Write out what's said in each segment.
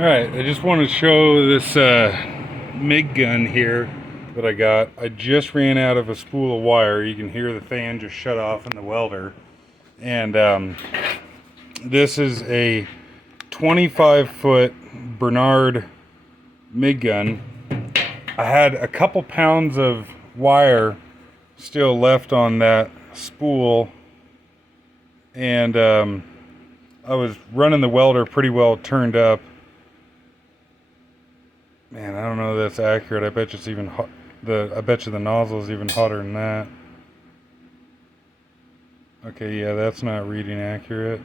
Alright, I just want to show this MIG gun here that I got. I just ran out of a spool of wire. You can hear the fan just shut off in the welder. And this is a 25-foot Bernard MIG gun. I had a couple pounds of wire still left on that spool, and I was running the welder pretty well turned up. Man, I don't know if that's accurate. I bet you it's even hot. I bet you the nozzle is even hotter than that. Okay, yeah, that's not reading accurate.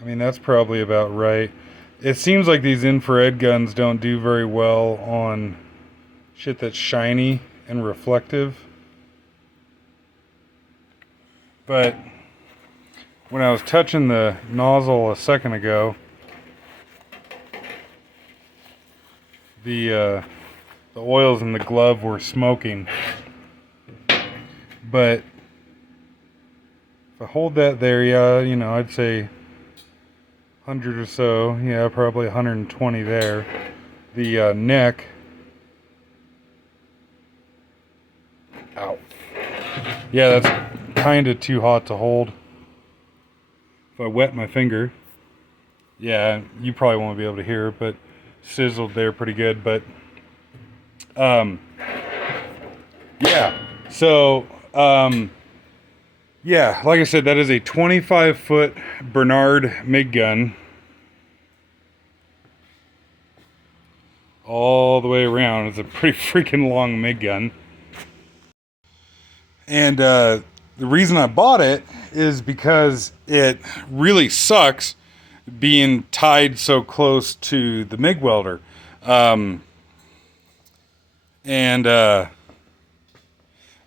I mean, that's probably about right. It seems like these infrared guns don't do very well on shit that's shiny and reflective. But when I was touching the nozzle a second ago, the oils in the glove were smoking. But if I hold that there, yeah, you know, I'd say 100 or so. Yeah, probably 120 there. The neck. Ow. Yeah, that's kind of too hot to hold. If I wet my finger, yeah, you probably won't be able to hear it, but sizzled there pretty good. But yeah, so yeah, like I said, that is a 25-foot Bernard MIG gun, all the way around. It's a pretty freaking long MIG gun. And the reason I bought it is because it really sucks being tied so close to the MIG welder. I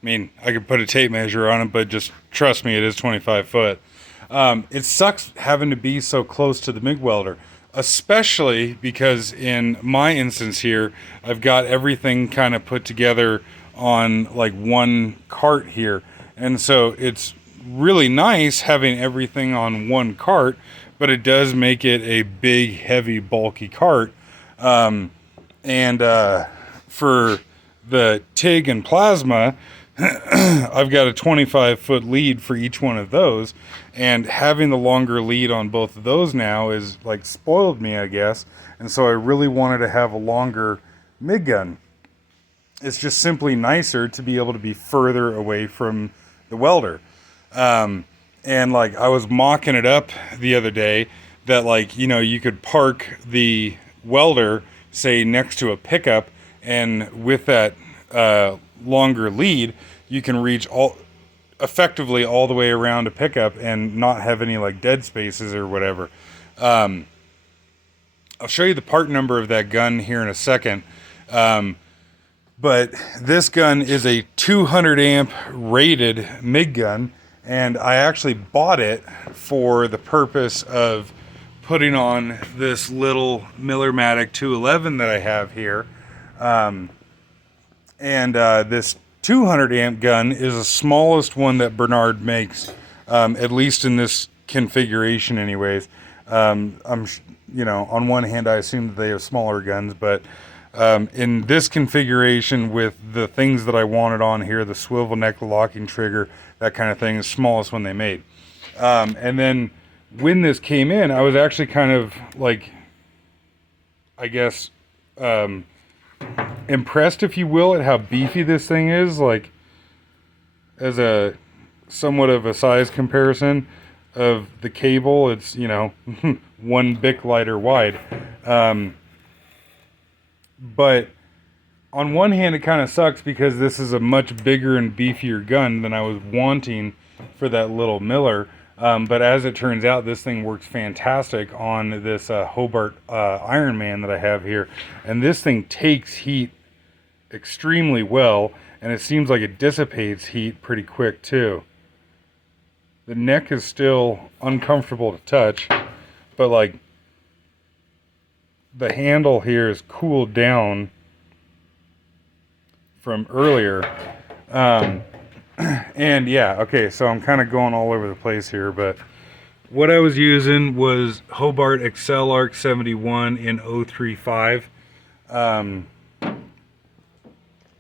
mean, I could put a tape measure on it, but just trust me, it is 25 foot. It sucks having to be so close to the MIG welder, especially because in my instance here, I've got everything kind of put together on like one cart here. And so it's really nice having everything on one cart, but it does make it a big, heavy, bulky cart. For the TIG and plasma, I've got a 25-foot lead for each one of those, and having the longer lead on both of those now is like spoiled me, I guess. And so I really wanted to have a longer MIG gun. It's just simply nicer to be able to be further away from the welder. And like I was mocking it up the other day that, like, you know, you could park the welder, say, next to a pickup, and with that longer lead, you can reach effectively all the way around a pickup and not have any like dead spaces or whatever. I'll show you the part number of that gun here in a second. But this gun is a 200 amp rated MIG gun, and I actually bought it for the purpose of putting on this little Miller-Matic 211 that I have here. This 200 amp gun is the smallest one that Bernard makes, at least in this configuration anyways. You know, on one hand, I assume that they have smaller guns, but in this configuration with the things that I wanted on here, the swivel neck, the locking trigger, that kind of thing, is the smallest one they made. And then when this came in, I was actually kind of like, I guess, impressed, if you will, at how beefy this thing is. Like, as a somewhat of a size comparison of the cable, it's, you know, one Bic lighter wide. But on one hand, it kind of sucks because this is a much bigger and beefier gun than I was wanting for that little Miller. But as it turns out, this thing works fantastic on this Hobart Iron Man that I have here. And this thing takes heat extremely well, and it seems like it dissipates heat pretty quick too. The neck is still uncomfortable to touch, but like, the handle here is cooled down from earlier. And yeah, okay, so I'm kind of going all over the place here, but what I was using was Hobart Excel Arc 71 in 035. Um,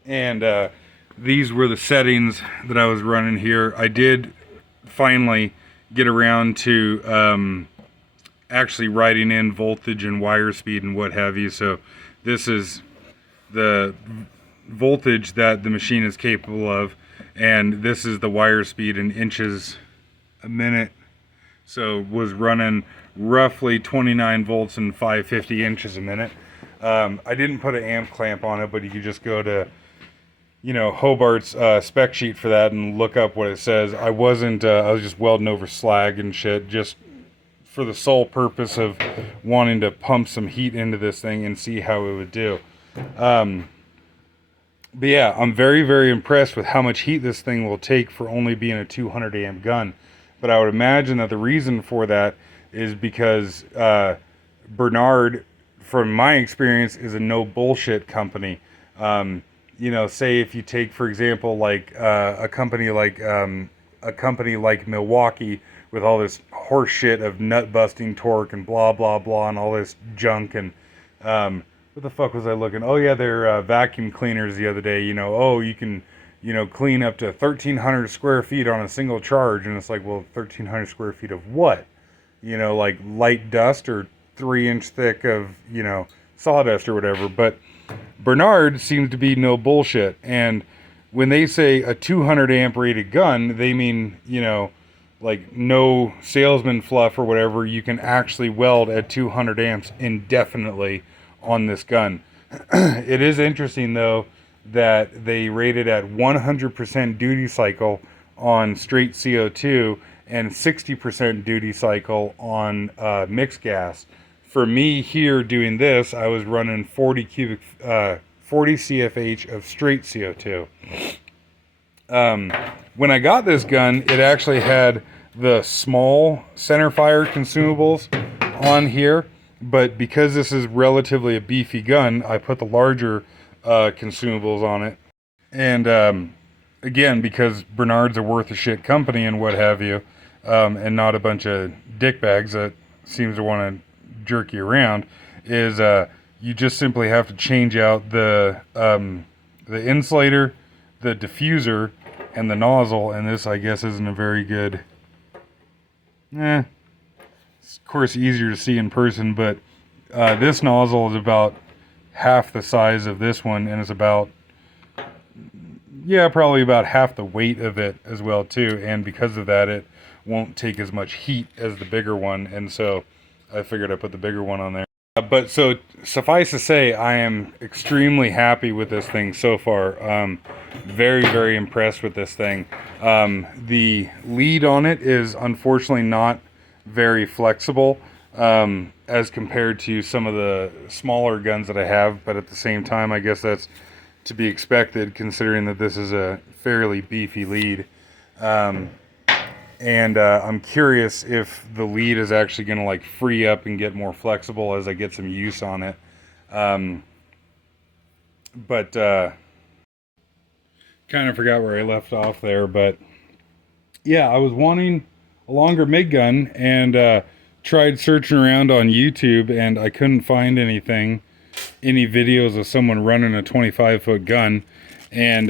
and these were the settings that I was running here. I did finally get around to actually writing in voltage and wire speed and what have you. So this is the voltage that the machine is capable of, and this is the wire speed in inches a minute. So was running roughly 29 volts and 550 inches a minute. I didn't put an amp clamp on it, but you could just go to, you know, Hobart's spec sheet for that and look up what it says. I wasn't, I was just welding over slag and shit, just for the sole purpose of wanting to pump some heat into this thing and see how it would do. But yeah, I'm very, very impressed with how much heat this thing will take for only being a 200 amp gun. But I would imagine that the reason for that is because Bernard, from my experience, is a no bullshit company. You know, say if you take, for example, like a company like Milwaukee, with all this horse shit of nut busting torque and blah blah blah and all this junk, and what the fuck was I looking? Oh yeah, their vacuum cleaners the other day. You know, oh, you can, you know, clean up to 1,300 square feet on a single charge, and it's like, well, 1,300 square feet of what? You know, like light dust or 3-inch thick of, you know, sawdust or whatever. But Bernard seems to be no bullshit, and when they say a 200 amp rated gun, they mean, you know, like no salesman fluff or whatever. You can actually weld at 200 amps indefinitely on this gun. It is interesting though that they rated at 100% duty cycle on straight CO2 and 60% duty cycle on mixed gas. For me here doing this, I was running 40 CFH of straight CO2. When I got this gun, it actually had the small center fire consumables on here, but because this is relatively a beefy gun, I put the larger consumables on it. And again, because Bernard's a worth of shit company and what have you, and not a bunch of dickbags that seems to want to jerk you around, is you just simply have to change out the insulator, the diffuser, and the nozzle. And this, I guess, isn't a very good. It's of course easier to see in person, but this nozzle is about half the size of this one, and it's about, yeah, probably about half the weight of it as well too. And because of that, it won't take as much heat as the bigger one, and so I figured I'd put the bigger one on there. But so suffice to say, I am extremely happy with this thing so far. Very, very impressed with this thing. The lead on it is unfortunately not very flexible as compared to some of the smaller guns that I have, but at the same time, I guess that's to be expected considering that this is a fairly beefy lead. And I'm curious if the lead is actually going to like free up and get more flexible as I get some use on it. But kind of forgot where I left off there. But yeah, I was wanting a longer MIG gun and tried searching around on YouTube, and I couldn't find any videos of someone running a 25-foot gun. And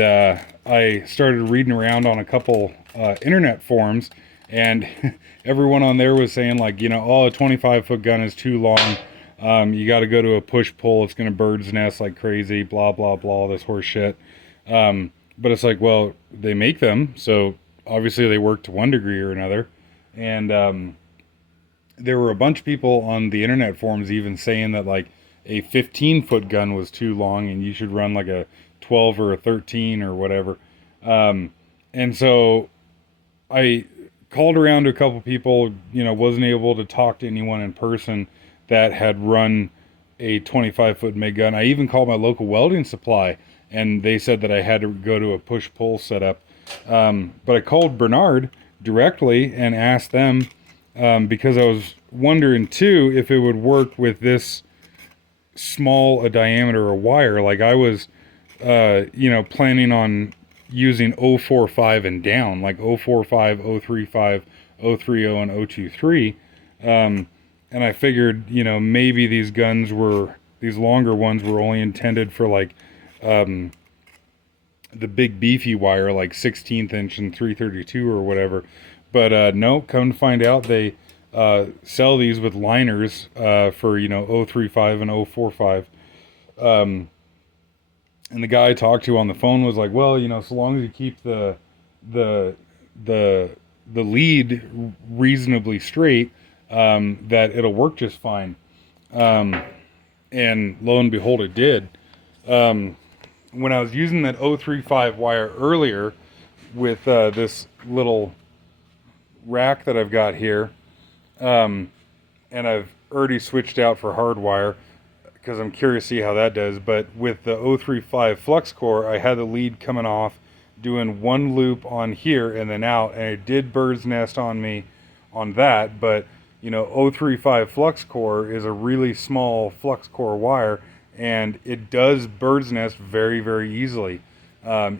I started reading around on a couple internet forums, and everyone on there was saying like, you know, oh, a 25-foot gun is too long. You got to go to a push-pull. It's going to bird's nest like crazy, blah, blah, blah, this horse shit. But it's like, well, they make them, so obviously they work to one degree or another. And there were a bunch of people on the internet forums even saying that like a 15-foot gun was too long and you should run like a 12 or a 13 or whatever. And so I called around to a couple people, you know, wasn't able to talk to anyone in person that had run a 25-foot MIG gun. I even called my local welding supply, and they said that I had to go to a push-pull setup. But I called Bernard directly and asked them, because I was wondering too if it would work with this small a diameter of wire. Like I was, you know, planning on using 045 and down, like 045, 035, 030, and 023. And I figured, you know, maybe these longer ones were only intended for like the big beefy wire, like 16th inch and 332 or whatever. But no, come to find out, they sell these with liners for, you know, 035 and 045. And the guy I talked to on the phone was like, well, you know, so long as you keep the the lead reasonably straight, that it'll work just fine. And lo and behold, it did. When I was using that 035 wire earlier with this little rack that I've got here, and I've already switched out for hardwire because I'm curious to see how that does. But with the 035 flux core, I had the lead coming off, doing one loop on here and then out, and it did bird's nest on me on that. But you know, 035 flux core is a really small flux core wire, and it does bird's nest very, very easily.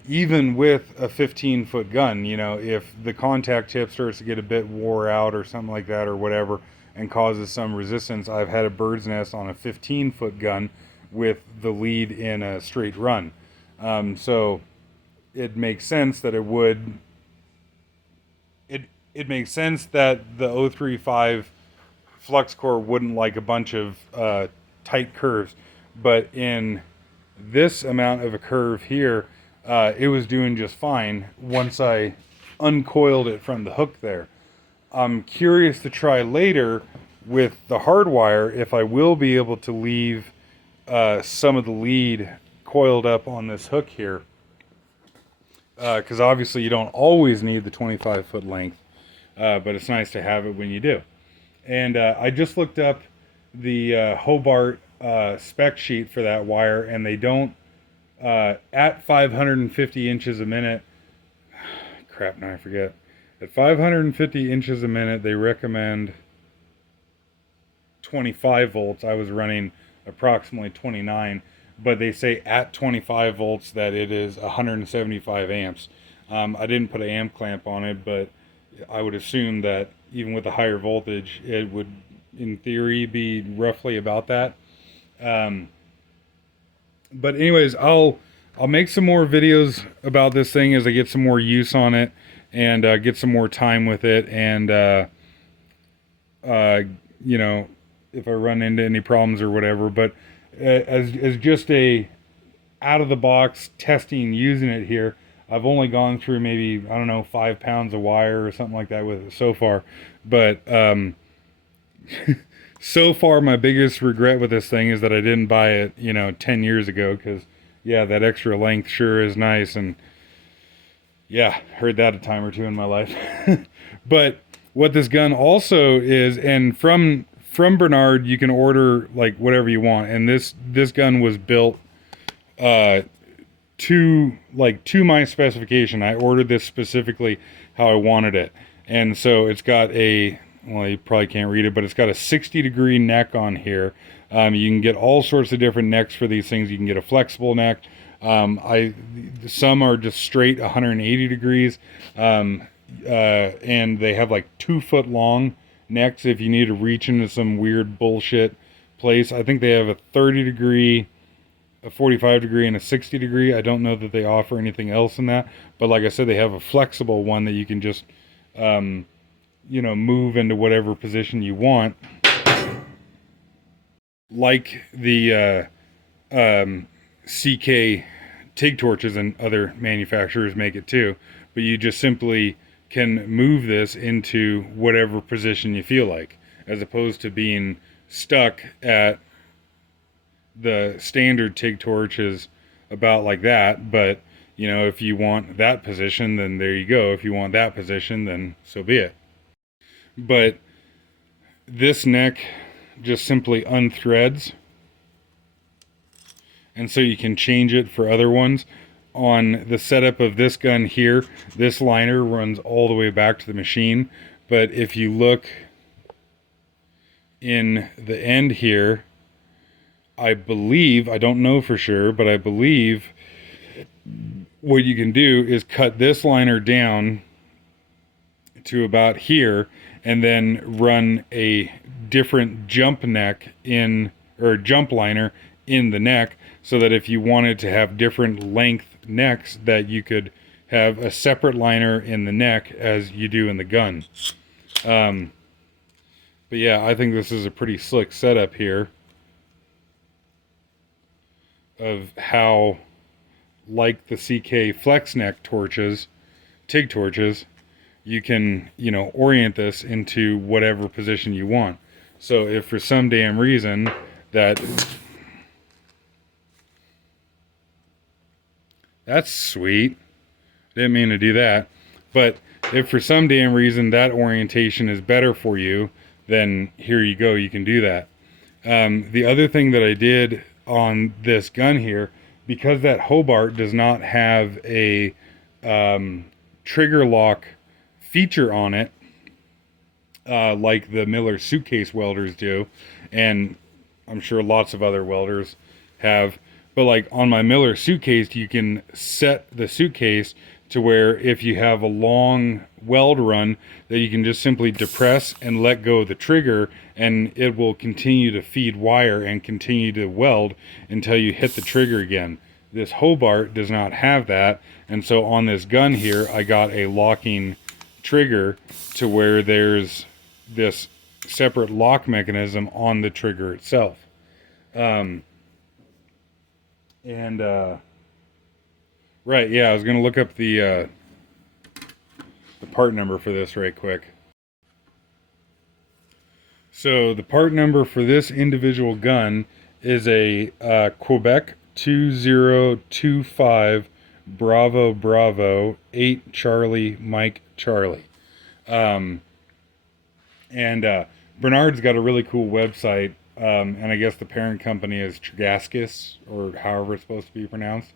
Even with a 15-foot gun, you know, if the contact tip starts to get a bit wore out or something like that or whatever, and causes some resistance, I've had a bird's nest on a 15-foot gun with the lead in a straight run. So it makes sense that it makes sense that the 035 flux core wouldn't like a bunch of tight curves, but in this amount of a curve here, it was doing just fine once I uncoiled it from the hook there. I'm curious to try later with the hard wire if I will be able to leave some of the lead coiled up on this hook here, because obviously you don't always need the 25-foot length, but it's nice to have it when you do. And I just looked up the Hobart spec sheet for that wire, and they don't, at 550 inches a minute, crap, now I forget. At 550 inches a minute, they recommend 25 volts. I was running approximately 29, but they say at 25 volts that it is 175 amps. I didn't put an amp clamp on it, but I would assume that even with a higher voltage, it would, in theory, be roughly about that. But anyways, I'll make some more videos about this thing as I get some more use on it and get some more time with it, and you know, if I run into any problems or whatever. But as just a out of the box testing using it here, I've only gone through maybe, I don't know, 5 pounds of wire or something like that with it so far. But so far my biggest regret with this thing is that I didn't buy it, you know, 10 years ago, because yeah, that extra length sure is nice. And yeah, heard that a time or two in my life. But what this gun also is, and from Bernard you can order like whatever you want, and this gun was built to my specification. I ordered this specifically how I wanted it. And so it's got a, well, you probably can't read it, but it's got a 60-degree neck on here. You can get all sorts of different necks for these things. You can get a flexible neck. Some are just straight 180 degrees. And they have like 2-foot long necks if you need to reach into some weird bullshit place. I think they have a 30-degree, a 45-degree, and a 60-degree. I don't know that they offer anything else in that, but like I said, they have a flexible one that you can just you know, move into whatever position you want, like the CK TIG torches and other manufacturers make it too. But you just simply can move this into whatever position you feel like, as opposed to being stuck at the standard TIG torch is about like that. But you know, if you want that position, then there you go. If you want that position, then so be it. But this neck just simply unthreads, and so you can change it for other ones. On the setup of this gun here, this liner runs all the way back to the machine, but if you look in the end here, I believe, I don't know for sure, but I believe what you can do is cut this liner down to about here and then run a different jump neck in, or jump liner in the neck, so that if you wanted to have different length necks, that you could have a separate liner in the neck as you do in the gun. But yeah, I think this is a pretty slick setup here of how, like the CK flex neck torches, TIG torches, you can, orient this into whatever position you want. So if for some damn reason that's sweet. Didn't mean to do that. But if for some damn reason that orientation is better for you, then here you go, you can do that. The other thing that I did on this gun here, because that Hobart does not have a trigger lock feature on it, like the Miller suitcase welders do, and I'm sure lots of other welders have, but like on my Miller suitcase, you can set the suitcase to where if you have a long weld run, that you can just simply depress and let go of the trigger, and it will continue to feed wire and continue to weld until you hit the trigger again. This Hobart does not have that, and so on this gun here, I got a locking trigger to where there's this separate lock mechanism on the trigger itself. Right, yeah, I was gonna look up the part number for this right quick. So the part number for this individual gun is a Quebec 2025 Bravo Bravo 8 Charlie Mike Charlie. And Bernard's got a really cool website, and I guess the parent company is Trigascus, or however it's supposed to be pronounced.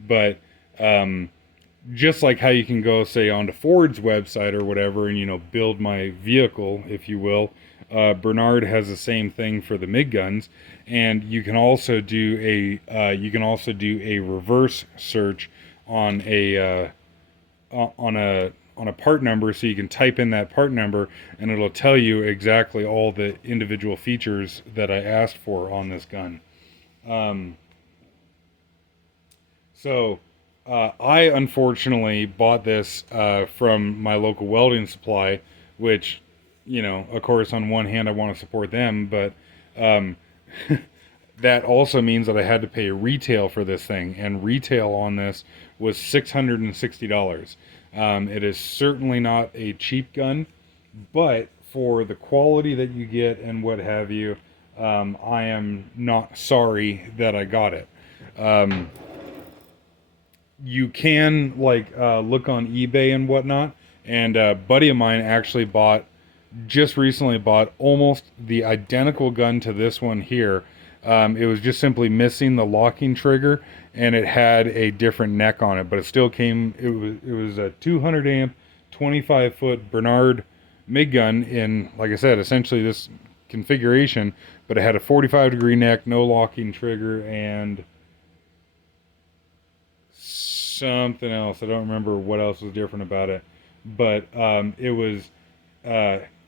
But just like how you can go, say, onto Ford's website or whatever, and build my vehicle, if you will, Bernard has the same thing for the MIG guns, and you can also do a reverse search on a part number, so you can type in that part number and it'll tell you exactly all the individual features that I asked for on this gun. I unfortunately bought this from my local welding supply, which, of course, on one hand I want to support them, but that also means that I had to pay retail for this thing, and retail on this was $660. It is certainly not a cheap gun, but for the quality that you get and what have you, I am not sorry that I got it. You can look on eBay and whatnot, and a buddy of mine actually just recently bought almost the identical gun to this one here. It was just simply missing the locking trigger, and it had a different neck on it, but it still came. It was a 200 amp, 25 foot Bernard MIG gun in, like I said, essentially this configuration, but it had a 45-degree neck, no locking trigger, and something else. I don't remember what else was different about it, but it was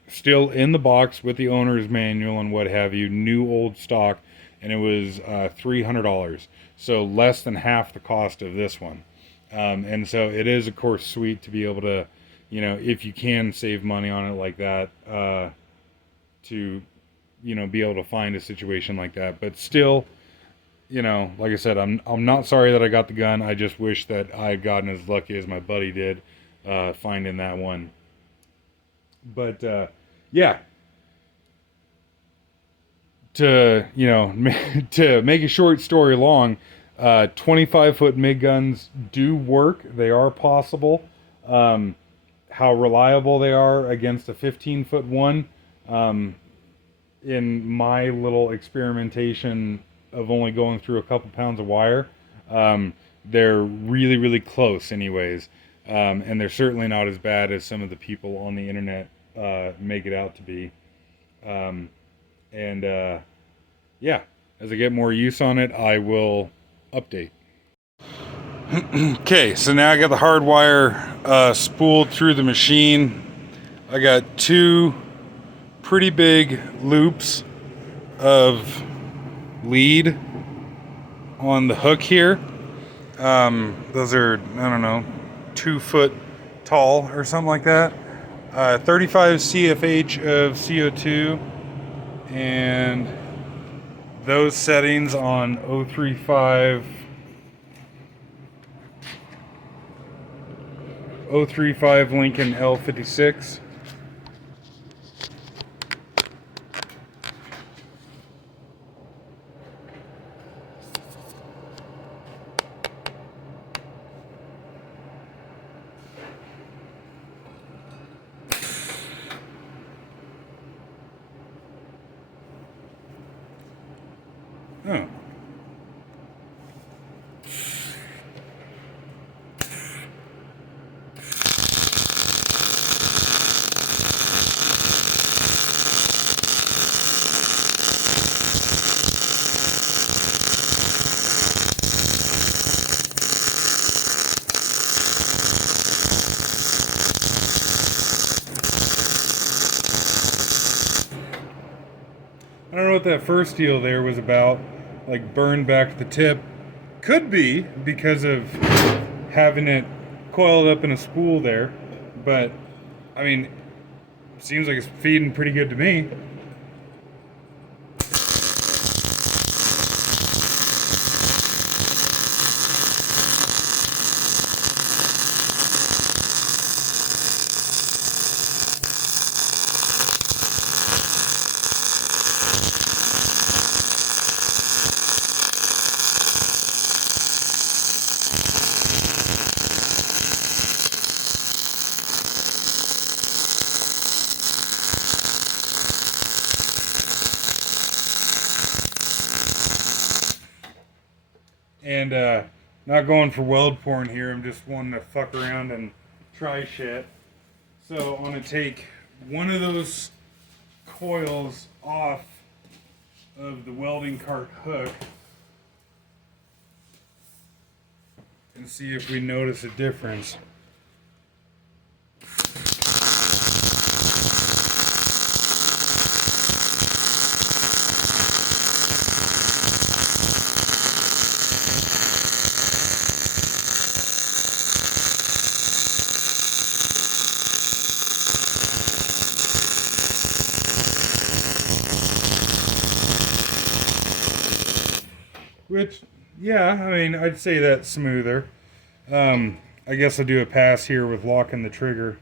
still in the box with the owner's manual and what have you, new old stock, and it was $300, so less than half the cost of this one. And so it is, of course, sweet to be able to, if you can save money on it like that, to be able to find a situation like that. But still, like I said, I'm not sorry that I got the gun. I just wish that I had gotten as lucky as my buddy did finding that one. But yeah, to to make a short story long, 25 foot MIG guns do work. They are possible. How reliable they are against a 15 foot one, in my little experimentation of only going through a couple pounds of wire, they're really, really close anyways. And they're certainly not as bad as some of the people on the internet make it out to be. Yeah, as I get more use on it, I will update. Okay, so now I got the hard wire spooled through the machine. I got two pretty big loops of lead on the hook here. Those are, I don't know, 2 foot tall or something like that. 35 CFH of CO2, and those settings on 035 Lincoln L56. Oh. I don't know what that first deal there was about, like burn back the tip. Could be because of having it coiled up in a spool there, but I mean, seems like it's feeding pretty good to me. And not going for weld porn here, I'm just wanting to fuck around and try shit. So I'm going to take one of those coils off of the welding cart hook and see if we notice a difference. Which, yeah, I mean, I'd say that's smoother. I guess I'll do a pass here with locking the trigger.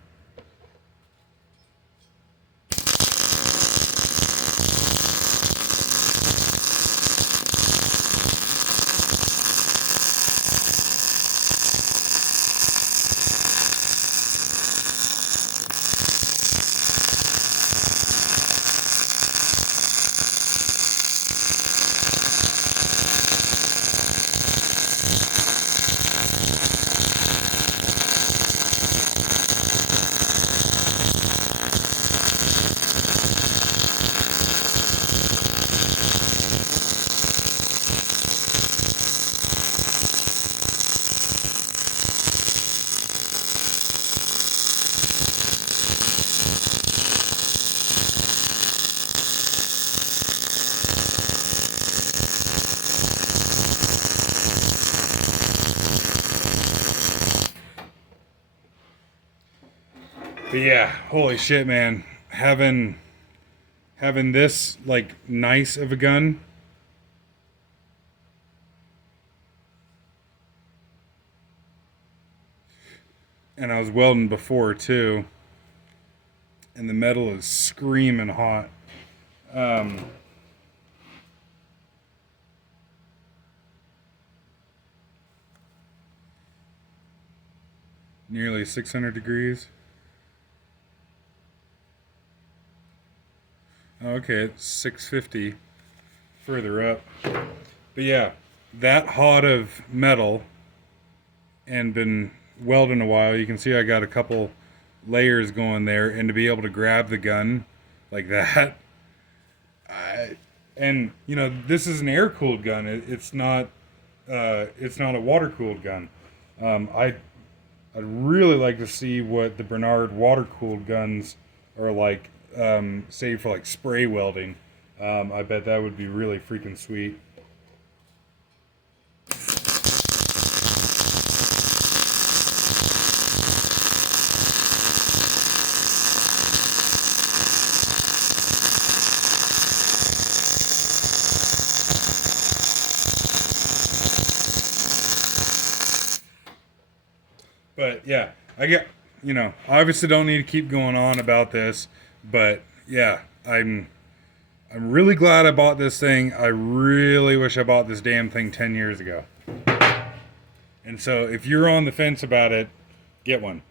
But yeah, holy shit, man. Having this like nice of a gun, and I was welding before too, and the metal is screaming hot. Nearly 600 degrees. Okay, it's 650 further up. But yeah, that hot of metal and been welding a while. You can see I got a couple layers going there, and to be able to grab the gun like that, and this is an air cooled gun. It's not a water cooled gun. I'd really like to see what the Bernard water cooled guns are like, say for like spray welding. I bet that would be really freaking sweet. But yeah, I get, I obviously don't need to keep going on about this, but yeah, I'm really glad I bought this thing. I really wish I bought this damn thing 10 years ago. And so if you're on the fence about it, get one.